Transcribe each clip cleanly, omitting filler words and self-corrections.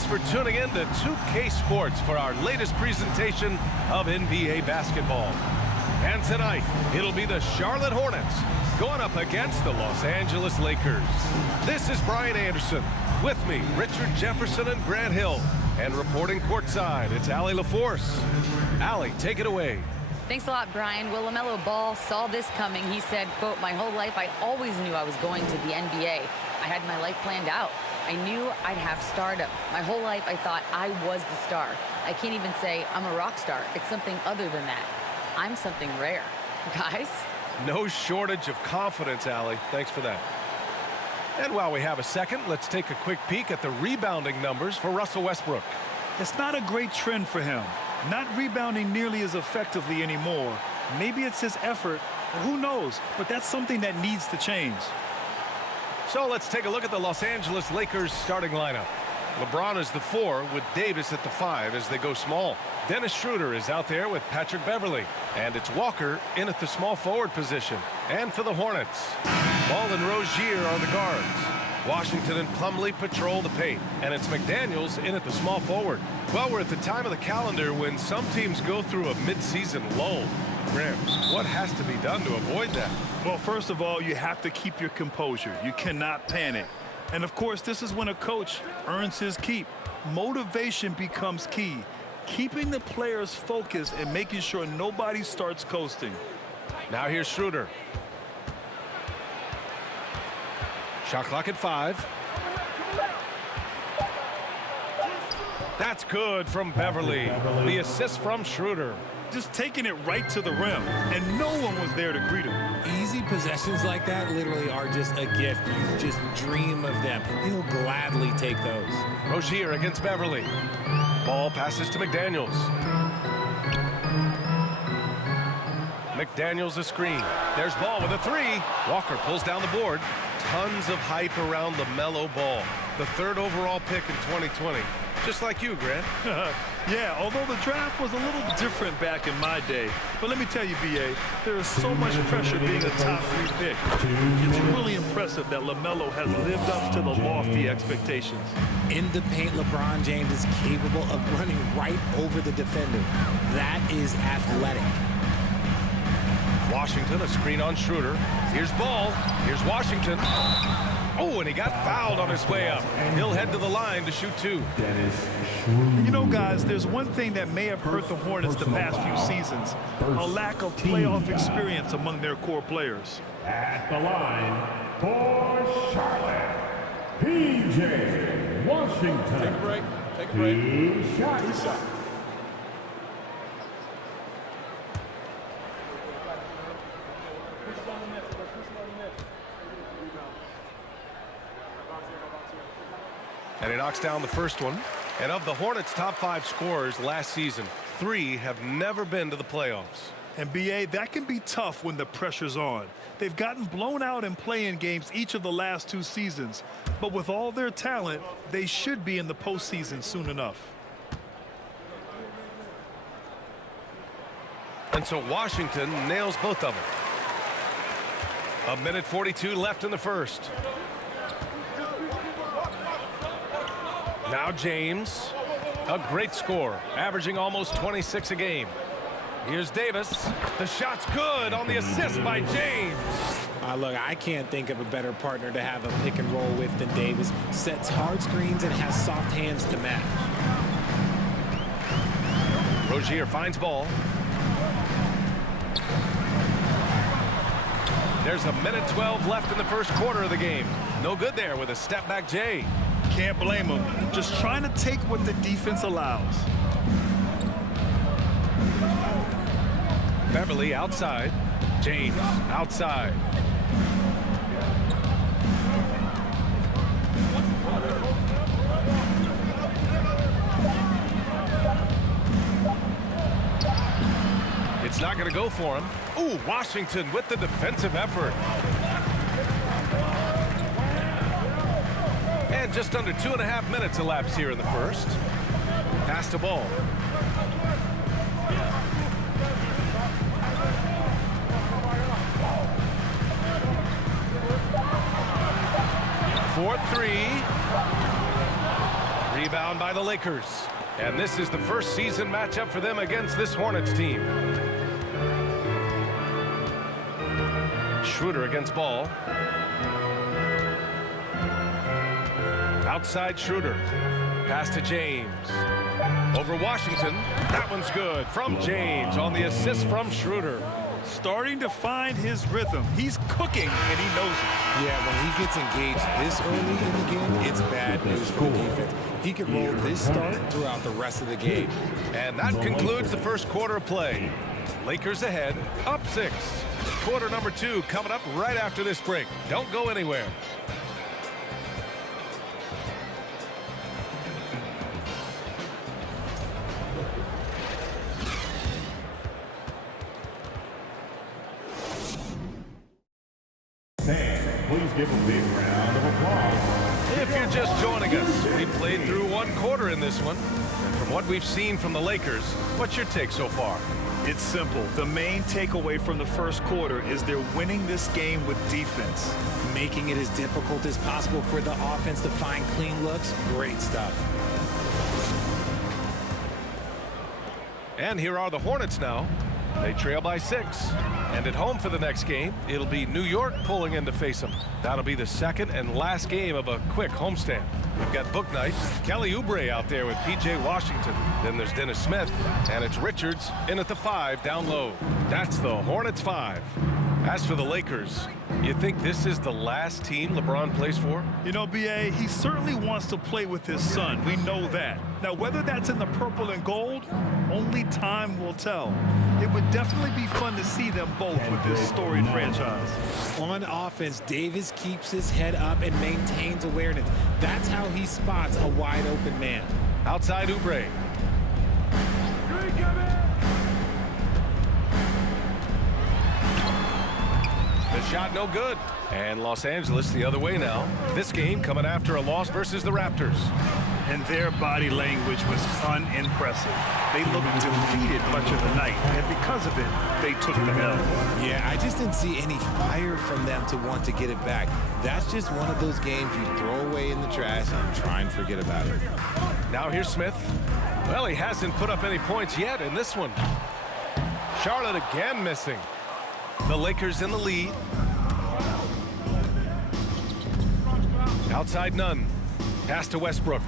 Thanks for tuning in to 2K Sports for our latest presentation of NBA basketball. And tonight, it'll be the Charlotte Hornets going up against the Los Angeles Lakers. This is Brian Anderson. With me, Richard Jefferson and Grant Hill. And reporting courtside, it's Allie LaForce. Allie, take it away. Thanks a lot, Brian. Well, LaMelo Ball saw this coming. He said, quote, "My whole life, I always knew I was going to the NBA. I had my life planned out. I knew I'd have stardom. My whole life, I thought I was the star. I can't even say I'm a rock star. It's something other than that. I'm something rare." Guys? No shortage of confidence, Allie. Thanks for that. And while we have a second, let's take a quick peek at the rebounding numbers for Russell Westbrook. It's not a great trend for him. Not rebounding nearly as effectively anymore. Maybe it's his effort, or who knows, but that's something that needs to change. So let's take a look at the Los Angeles Lakers starting lineup. LeBron is the 4 with Davis at the 5 as they go small. Dennis Schroeder is out there with Patrick Beverley. And it's Walker in at the small forward position. And for the Hornets, Ball and Rozier are the guards. Washington and Plumlee patrol the paint. And it's McDaniels in at the small forward. Well, we're at the time of the calendar when some teams go through a midseason lull. Graham, what has to be done to avoid that? Well, first of all, you have to keep your composure. You cannot panic. And, of course, this is when a coach earns his keep. Motivation becomes key. Keeping the players focused and making sure nobody starts coasting. Now here's Schroeder. Shot clock at 5. That's good from Beverley. The assist from Schroeder. Just taking it right to the rim, and no one was there to greet him. Easy possessions like that literally are just a gift. You just dream of them. He'll gladly take those. Rozier against Beverley. Ball passes to McDaniels. McDaniels a screen. There's Ball with a 3. Walker pulls down the board. Tons of hype around LaMelo Ball, the 3rd overall pick in 2020. Just like you, Grant. Yeah, although the draft was a little different back in my day. But let me tell you, B.A., there is so much pressure being a top 3 pick. It's really impressive that LaMelo has lived up to the lofty expectations. In the paint, LeBron James is capable of running right over the defender. That is athletic. Washington, a screen on Schroeder. Here's Ball. Here's Washington. Oh, and he got fouled on his way up. He'll head to the line to shoot 2. You know, guys, there's one thing that may have hurt the Hornets the past few seasons. A lack of playoff experience among their core players. At the line for Charlotte, P.J. Washington. Take a break. Take a break. 2 shots. And he knocks down the first one. And of the Hornets' top 5 scorers last season, 3 have never been to the playoffs. And, B.A., that can be tough when the pressure's on. They've gotten blown out in play-in games each of the last 2 seasons. But with all their talent, they should be in the postseason soon enough. And so Washington nails both of them. 1:42 left in the first. Now James, a great scorer, averaging almost 26 a game. Here's Davis. The shot's good on the assist by James. Look, I can't think of a better partner to have a pick and roll with than Davis. Sets hard screens and has soft hands to match. Rozier finds Ball. There's 1:12 left in the first quarter of the game. No good there with a step back Jay. Can't blame him. Just trying to take what the defense allows. Beverley outside. James outside. It's not going to go for him. Ooh, Washington with the defensive effort. And just under 2.5 minutes elapsed here in the first. Pass to Ball. For 3. Rebound by the Lakers. And this is the first season matchup for them against this Hornets team. Schroeder against Ball. Outside Schroeder. Pass to James. Over Washington. That one's good from James on the assist from Schroeder. Starting to find his rhythm. He's cooking, and he knows it. Yeah, when he gets engaged this early in the game, it's bad news for the defense. He can roll this start throughout the rest of the game. And that concludes the first quarter of play. Lakers ahead, up 6. Quarter number 2 coming up right after this break. Don't go anywhere. Please give a big round of applause. If you're just joining us, we played through one quarter in this one. And from what we've seen from the Lakers, what's your take so far? It's simple. The main takeaway from the first quarter is they're winning this game with defense. Making it as difficult as possible for the offense to find clean looks. Great stuff. And here are the Hornets now. They trail by 6. And at home for the next game, it'll be New York pulling in to face them. That'll be the second and last game of a quick homestand. We've got book night. Kelly Oubre out there with P.J. Washington. Then there's Dennis Smith. And it's Richards in at the 5 down low. That's the Hornets 5. As for the Lakers, you think this is the last team LeBron plays for? You know, B.A., he certainly wants to play with his son. We know that. Now, whether that's in the purple and gold, only time will tell. It would definitely be fun to see them both with this storied franchise. On offense, Davis keeps his head up and maintains awareness. That's how he spots a wide open man. Outside Oubre. The shot no good. And Los Angeles the other way now. This game coming after a loss versus the Raptors. And their body language was unimpressive. They looked defeated much of the night, and because of it, they took the L. Yeah, I just didn't see any fire from them to want to get it back. That's just one of those games you throw away in the trash and try and forget about it. Now here's Smith. Well, he hasn't put up any points yet in this one. Charlotte again missing. The Lakers in the lead. Outside Nunn. Pass to Westbrook.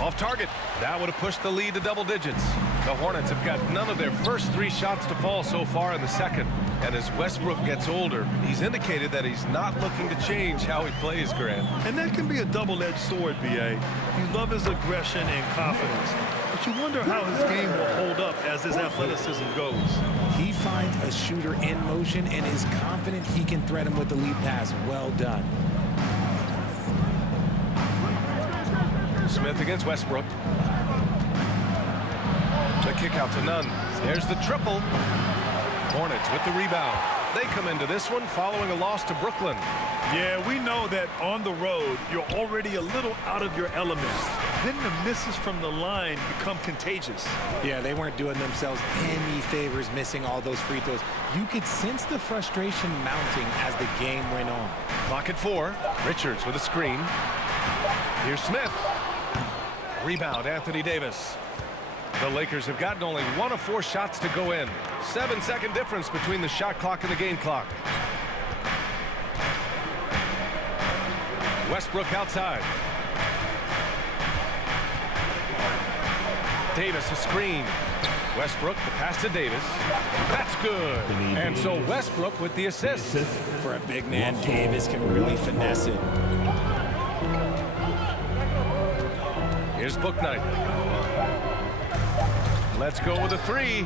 Off target. That would have pushed the lead to double digits. The Hornets have got none of their first 3 shots to fall so far in the second. And as Westbrook gets older, he's indicated that he's not looking to change how he plays, Grant. And that can be a double-edged sword, B.A. You love his aggression and confidence, but you wonder how his game will hold up as his athleticism goes. He finds a shooter in motion and is confident he can threat him with the lead pass. Well done. Smith against Westbrook. The kick out to Nunn. There's the triple. Hornets with the rebound. They come into this one following a loss to Brooklyn. Yeah, we know that on the road, you're already a little out of your element. Then the misses from the line become contagious. Yeah, they weren't doing themselves any favors missing all those free throws. You could sense the frustration mounting as the game went on. Clock at 4. Richards with a screen. Here's Smith. Rebound, Anthony Davis. The Lakers have gotten only 1 of 4 shots to go in. 7-second difference between the shot clock and the game clock. Westbrook outside. Davis a screen. Westbrook, the pass to Davis. That's good. And so Westbrook with the assist. For a big man, Davis can really finesse it. Here's book night. Let's go with a 3.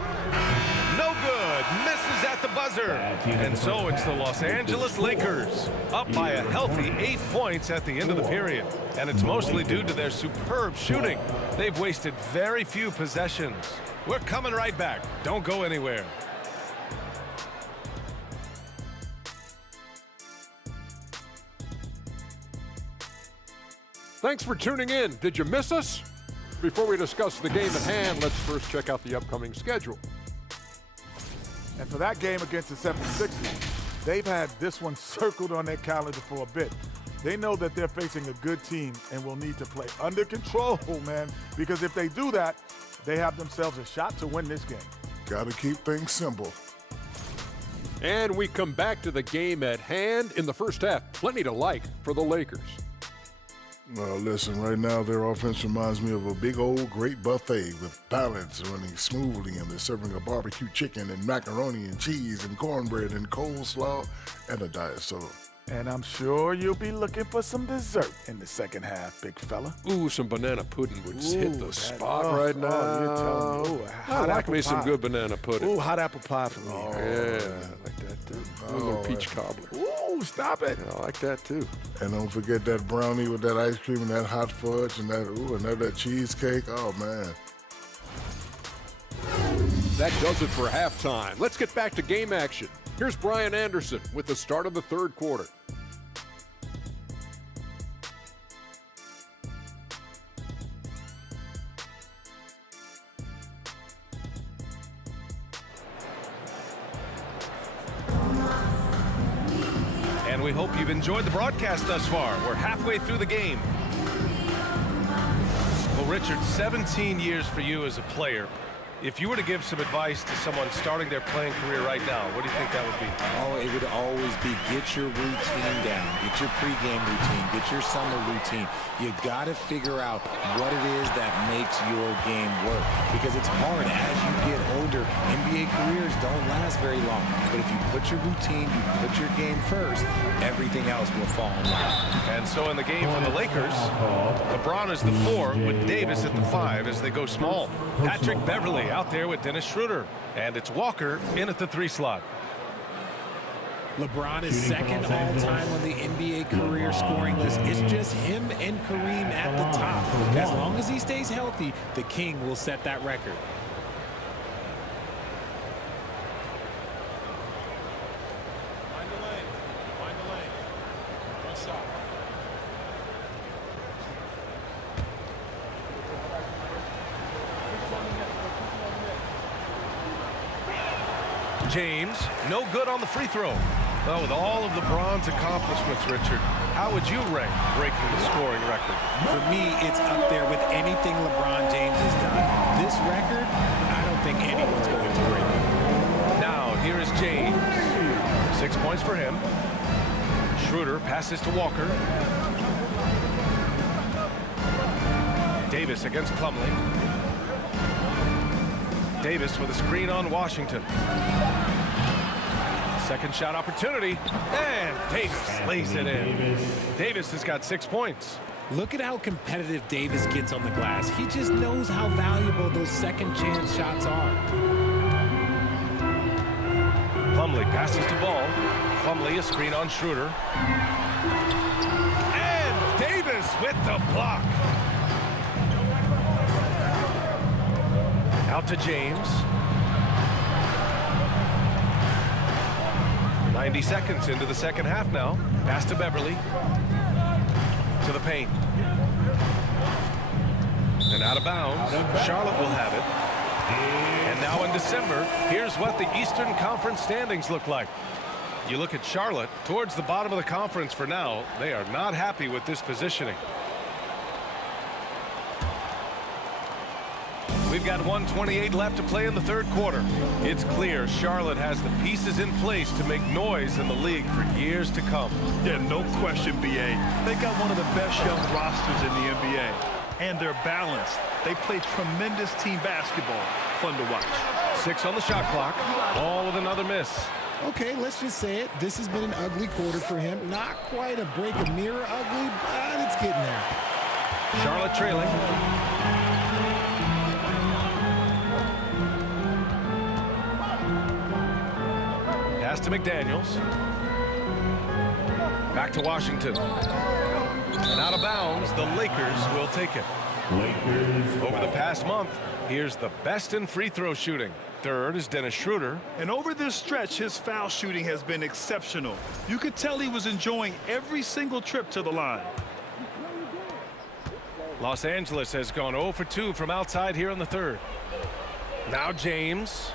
No good. Misses at the buzzer. And so it's the Los Angeles Lakers up by a healthy 8 points at the end of the period. And it's mostly due to their superb shooting. They've wasted very few possessions. We're coming right back. Don't go anywhere. Thanks for tuning in. Did you miss us? Before we discuss the game at hand, let's first check out the upcoming schedule. And for that game against the 76ers, they've had this one circled on their calendar for a bit. They know that they're facing a good team and will need to play under control, man, because if they do that, they have themselves a shot to win this game. Got to keep things simple. And we come back to the game at hand in the first half. Plenty to like for the Lakers. Well, listen, right now their offense reminds me of a big old great buffet with balance running smoothly, and they're serving a barbecue chicken and macaroni and cheese and cornbread and coleslaw and a diet soda. And I'm sure you'll be looking for some dessert in the second half, big fella. Ooh, some banana pudding would hit the spot right now. Oh, you're telling me. Ooh, I like me some good banana pudding. Ooh, hot apple pie for me. Yeah, I like that too. A little peach cobbler. Ooh, stop it. I like that too. And don't forget that brownie with that ice cream and that hot fudge and that cheesecake. Oh, man. That does it for halftime. Let's get back to game action. Here's Brian Anderson with the start of the third quarter. And we hope you've enjoyed the broadcast thus far. We're halfway through the game. Well, Richard, 17 years for you as a player. If you were to give some advice to someone starting their playing career right now, what do you think that would be? Oh, it would always be get your routine down. Get your pregame routine. Get your summer routine. You got to figure out what it is that makes your game work. Because it's hard as you get older. NBA careers don't last very long. But if you put your routine, you put your game first, everything else will fall in line. And so in the game for the Lakers, LeBron is the 4 with Davis at the 5 as they go small. Patrick Beverly out there with Dennis Schroeder. And it's Walker in at the 3 slot. LeBron is second all-time on the NBA career scoring list. It's just him and Kareem at the top. As long as he stays healthy, the King will set that record. Find the lane. Find the lane. One shot. James, no good on the free throw. Well, with all of LeBron's accomplishments, Richard, how would you rank breaking the scoring record? For me, it's up there with anything LeBron James has done. This record, I don't think anyone's going to break it. Now, here is James. 6 points for him. Schroeder passes to Walker. Davis against Plumlee. Davis with a screen on Washington. Second shot opportunity, and Davis lays it in. Davis has got 6 points. Look at how competitive Davis gets on the glass. He just knows how valuable those second chance shots are. Plumlee passes to Ball. Plumlee a screen on Schroeder. And Davis with the block. Out to James. 90 seconds into the second half now. Pass to Beverly. To the paint. And out of bounds. Charlotte will have it. And now in December, here's what the Eastern Conference standings look like. You look at Charlotte towards the bottom of the conference for now. They are not happy with this positioning. We've got 1:28 left to play in the third quarter. It's clear Charlotte has the pieces in place to make noise in the league for years to come. Yeah, no question, B.A. They got one of the best young rosters in the NBA. And they're balanced. They play tremendous team basketball. Fun to watch. 6 on the shot clock. Ball with another miss. Okay, let's just say it. This has been an ugly quarter for him. Not quite a break a mirror ugly, but it's getting there. Charlotte trailing. Pass to McDaniels. Back to Washington. And out of bounds, the Lakers will take it. Over the past month, here's the best in free throw shooting. Third is Dennis Schroeder. And over this stretch, his foul shooting has been exceptional. You could tell he was enjoying every single trip to the line. Los Angeles has gone 0 for 2 from outside here in the third. Now James.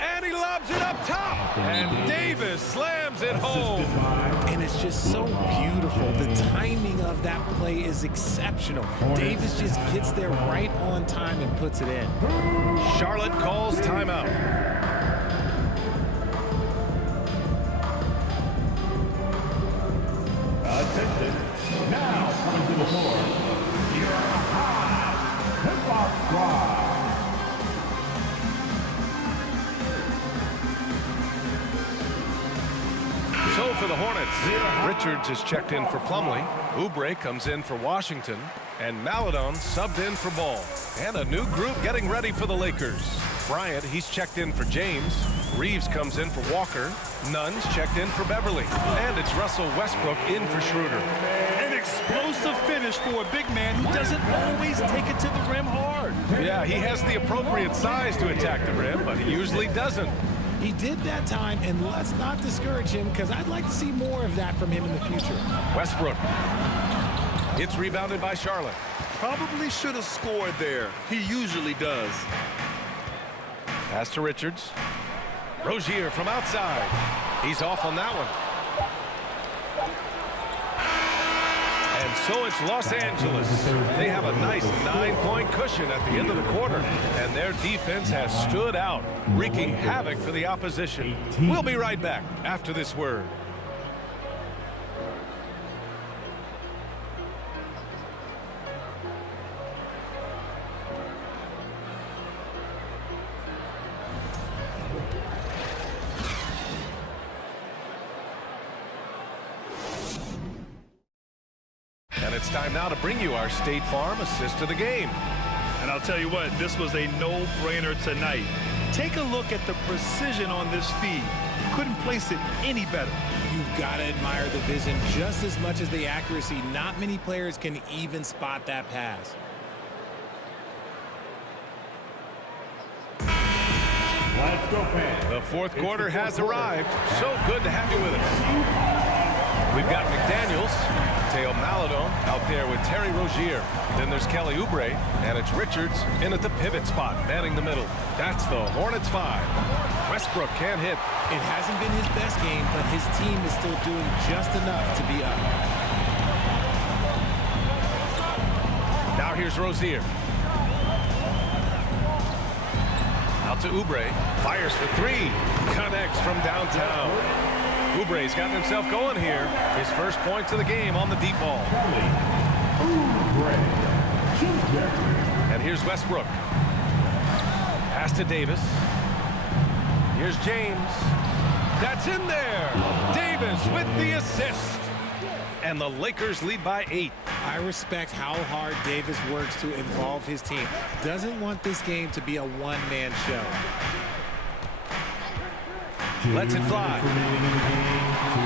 And he lobs it up top. And Davis slams slams it home. And it's just so beautiful. The timing of that play is exceptional. Davis just gets there right on time and puts it in. Charlotte calls timeout. Attention. Now coming to the floor, your high hip-hop squad. So for the Hornets, Richards is checked in for Plumlee. Oubre comes in for Washington. And Maladon subbed in for Ball. And a new group getting ready for the Lakers. Bryant, he's checked in for James. Reeves comes in for Walker. Nunn's checked in for Beverly. And it's Russell Westbrook in for Schroeder. An explosive finish for a big man who doesn't always take it to the rim hard. Yeah, he has the appropriate size to attack the rim, but he usually doesn't. He did that time, and let's not discourage him because I'd like to see more of that from him in the future. Westbrook. It's rebounded by Charlotte. Probably should have scored there. He usually does. Pass to Richards. Rozier from outside. He's off on that one. And so it's Los Angeles. They have a nice 9-point cushion at the end of the quarter. And their defense has stood out, wreaking havoc for the opposition. We'll be right back after this word. And it's time now to bring you our State Farm assist of the game. And I'll tell you what, this was a no-brainer tonight. Take a look at the precision on this feed. Couldn't place it any better. You've got to admire the vision just as much as the accuracy. Not many players can even spot that pass. Let's go, fans. The fourth quarter has arrived. So good to have you with us. We've got McDaniels, Teo Maladon out there with Terry Rozier. Then there's Kelly Oubre, and it's Richards in at the pivot spot, manning the middle. That's the Hornets 5. Westbrook can't hit. It hasn't been his best game, but his team is still doing just enough to be up. Now here's Rozier. Out to Oubre. Fires for three. Connects from downtown. Oubre's gotten himself going here. His first points of the game on the deep ball. And here's Westbrook. Pass to Davis. Here's James. That's in there. Davis with the assist. And the Lakers lead by 8. I respect how hard Davis works to involve his team. Doesn't want this game to be a one-man show. Lets it fly.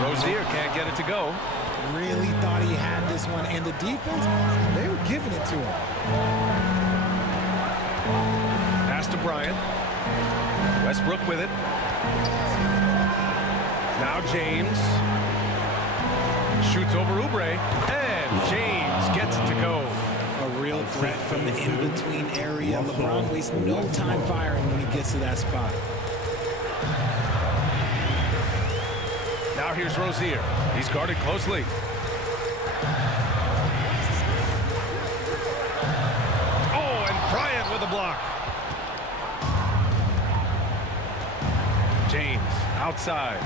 Rozier can't get it to go. Really thought he had this one, and the defense, they were giving it to him. Pass to Bryant. Westbrook with it. Now James. Shoots over Oubre. And James gets it to go. A real threat from the in-between area. LeBron wastes no time firing when he gets to that spot. Now here's Rozier. He's guarded closely. Oh, and Bryant with a block. James outside.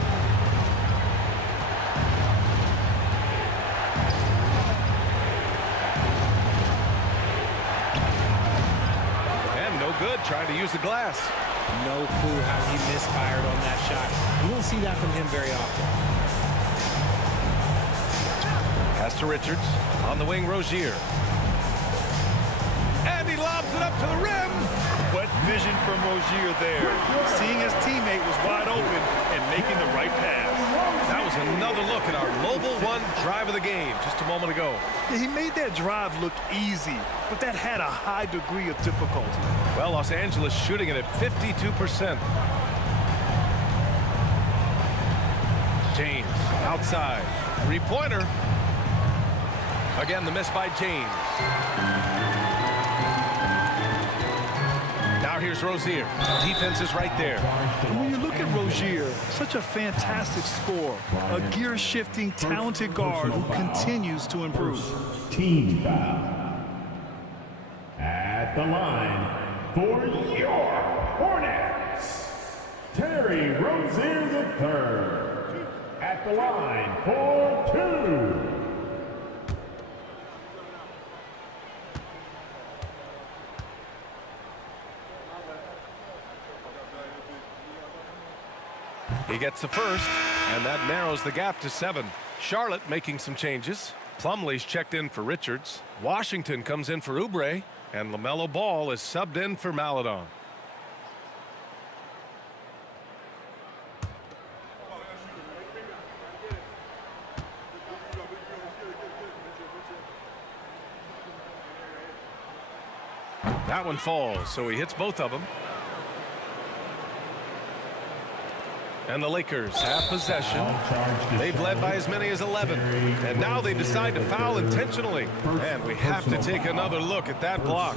And no good, trying to use the glass. No clue how he misfired on that shot. You won't see that from him very often. Pass to Richards. On the wing, Rozier. And he lobs it up to the rim. What vision from Rozier there. Seeing his teammate was wide open and making the right pass. That was another look at our Mobile One drive of the game just a moment ago. Yeah, he made that drive look easy, but that had a high degree of difficulty. Well, Los Angeles shooting it at 52%. James outside. Three-pointer. Again, the miss by James. Now Now here's Rozier. Defense is right there. And when you look at Rozier, such a fantastic scorer, a gear-shifting, talented guard who continues to improve. Team foul. At the line for your Hornets, Terry Rozier III. At the line for 2. He gets the first, and that narrows the gap to 7. Charlotte making some changes. Plumlee's checked in for Richards. Washington comes in for Oubre, and LaMelo Ball is subbed in for Maledon. That one falls, so he hits both of them. And the Lakers have possession. They've led by as many as 11. And now they decide to foul intentionally. And we have to take another look at that block.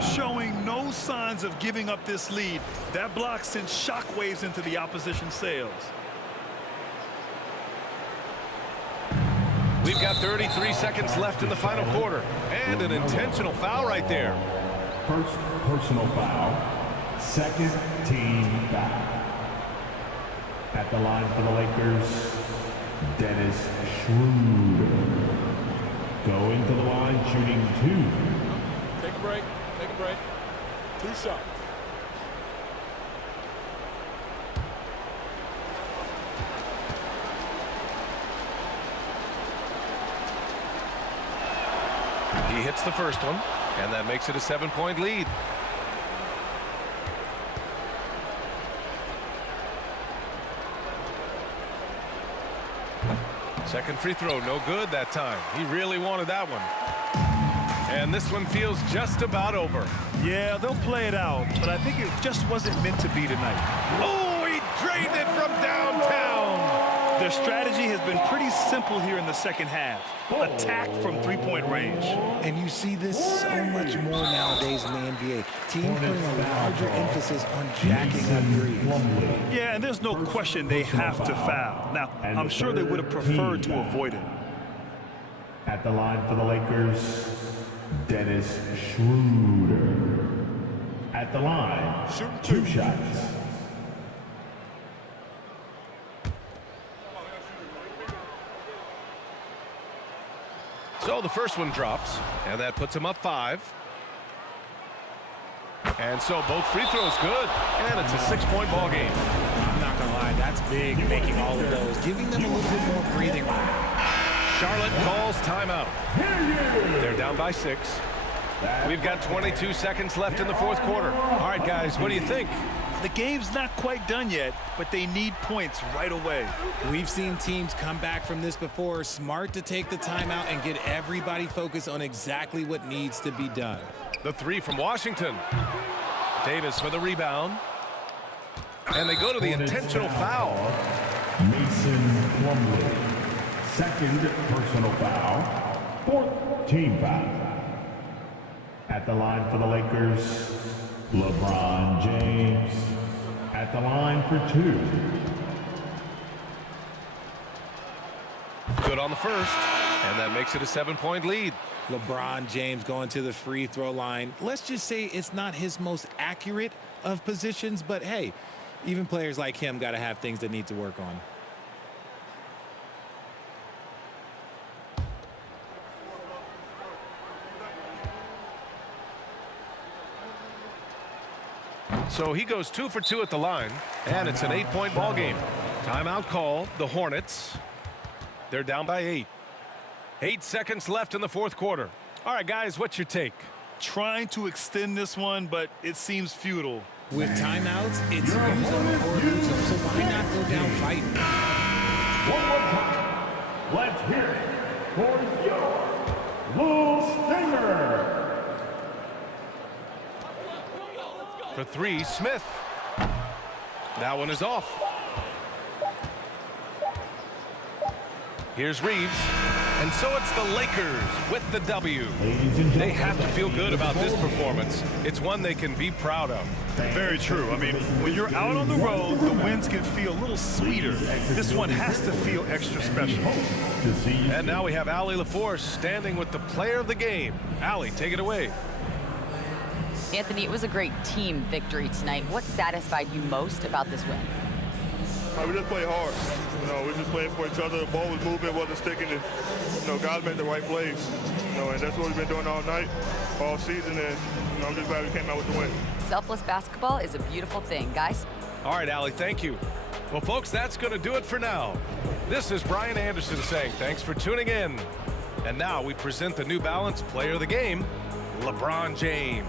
Showing no signs of giving up this lead. That block sent shockwaves into the opposition sails. We've got 33 seconds left in the final quarter. And an intentional foul right there. First personal foul. Second team foul. At the line for the Lakers, Dennis Schroeder. Going to the line, shooting 2. Take a break. Take a break. 2 shots. He hits the first one, and that makes it a 7-point lead. Second free throw, no good that time. He really wanted that one. And this one feels just about over. Yeah, they'll play it out, but I think it just wasn't meant to be tonight. Oh, he drained it from downtown. Their strategy has been pretty simple here in the second half. Attack from three-point range. And you see this so much more nowadays in the NBA. Teams putting a larger emphasis on jacking up threes. Yeah, and there's no question they have to foul. Now, I'm sure they would have preferred to avoid it. At the line for the Lakers, Dennis Schroeder. At the line, 2 shots. So the first one drops, and that puts him up 5. And so both free throws good, and it's a 6-point ball game. I'm not going to lie, that's big, making all of those, giving them a little bit more breathing room. Charlotte calls timeout. They're down by 6. We've got 22 seconds left in the fourth quarter. All right, guys, what do you think? The game's not quite done yet, but they need points right away. We've seen teams come back from this before. Smart to take the timeout and get everybody focused on exactly what needs to be done. The 3 from Washington. Davis for the rebound. And they go to the intentional foul. Mason Plumlee. Second personal foul. 4th team foul. At the line for the Lakers, LeBron James. At the line for 2. Good on the first, and that makes it a 7-point lead. LeBron James going to the free throw line. Let's just say it's not his most accurate of positions, but hey, even players like him got to have things that need to work on. So he goes 2 for 2 at the line, and it's an 8-point ball game. Timeout called, the Hornets. They're down by 8. 8 seconds left in the fourth quarter. All right, guys, what's your take? Trying to extend this one, but it seems futile. With timeouts, it's use them or lose them, so why not go down fighting? One more time. Let's hear it for your Lou Stinger. For 3, Smith. That one is off. Here's Reeves. And so it's the Lakers with the W. They have to feel good about this performance. It's one they can be proud of. Very true. I mean, when you're out on the road, the wins can feel a little sweeter. This one has to feel extra special. And now we have Allie LaForce standing with the player of the game. Allie, take it away. Anthony, it was a great team victory tonight. What satisfied you most about this win? We just played hard. We just played for each other. The ball was moving, wasn't sticking. And, guys made the right plays. And that's what we've been doing all night, all season. And I'm just glad we came out with the win. Selfless basketball is a beautiful thing, guys. All right, Allie, thank you. Well, folks, that's going to do it for now. This is Brian Anderson saying thanks for tuning in. And now we present the New Balance Player of the Game, LeBron James.